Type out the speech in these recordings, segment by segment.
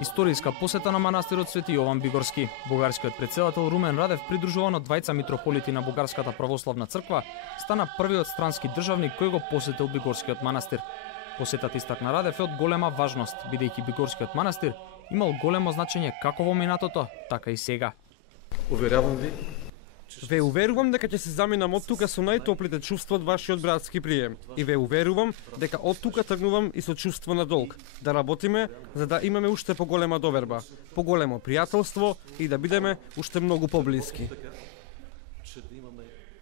Историска посета на манастирот Свети Јован Бигорски. Бугарскиот претседател Румен Радев, придружуван од двајца митрополити на Бугарската православна црква, стана првиот странски државник кој го посетил Бигорскиот манастир. Посетата, истакна Радев, е од голема важност, бидејќи Бигорскиот манастир имал големо значење како во минатото, така и сега. Уверявам ви, Ве уверувам дека ќе се заминам од тука со најтоплите чувства од вашиот братски прием. И ве уверувам дека од тука тргнувам и со чувство на долг. Да работиме за да имаме уште поголема доверба, поголемо пријателство и да бидеме уште многу поблиски.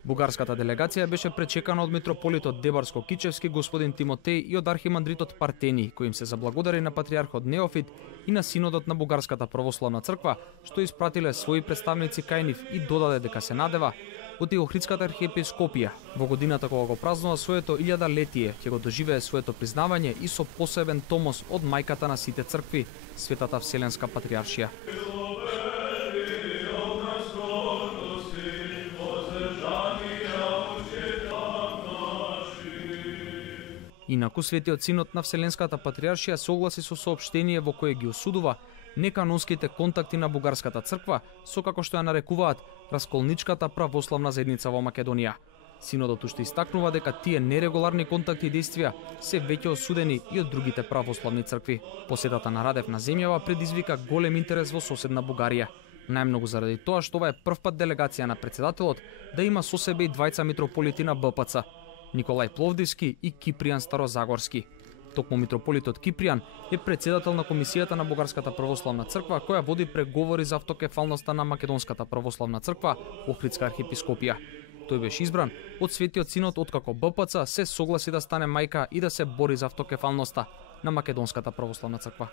Бугарската делегација беше пречекана од митрополитот Дебарско-Кичевски господин Тимотеј и од архимандритот Партени, кој им се заблагодари на патриархот Неофит и на синодот на Бугарската православна црква, што испратиле своји представници кај нив и додаде дека се надева од Охридската архиепископија во годината кога го празнува своето 1000-летие, ќе го доживее своето признавање и со посебен томос од мајката на сите цркви, Светата Вселенска патриаршија. Инаку Светиот Синод на Вселенската патриаршија согласи со соопштение во кое ги осудува неканонските контакти на Бугарската црква со, како што ја нарекуваат, расколничката православна заедница во Македонија. Синодот уште истакнува дека тие нерегуларни контакти и действија се веќе осудени и од другите православни цркви. Посетата на Радев на земјава предизвика голем интерес во соседна Бугарија. Најмногу заради тоа што ова е првпат делегација на претседателот да има со себе и двајца митрополити на БПЦ, Николај Пловдивски и Кипријан Старозагорски. Токму митрополитот Кипријан е претседател на Комисијата на Бугарската православна црква, која води преговори за автокефалноста на Македонската православна црква, Охридска архиепископија. Тој беше избран од Светиот Синод откако БПЦ се согласи да стане мајка и да се бори за автокефалноста на Македонската православна црква.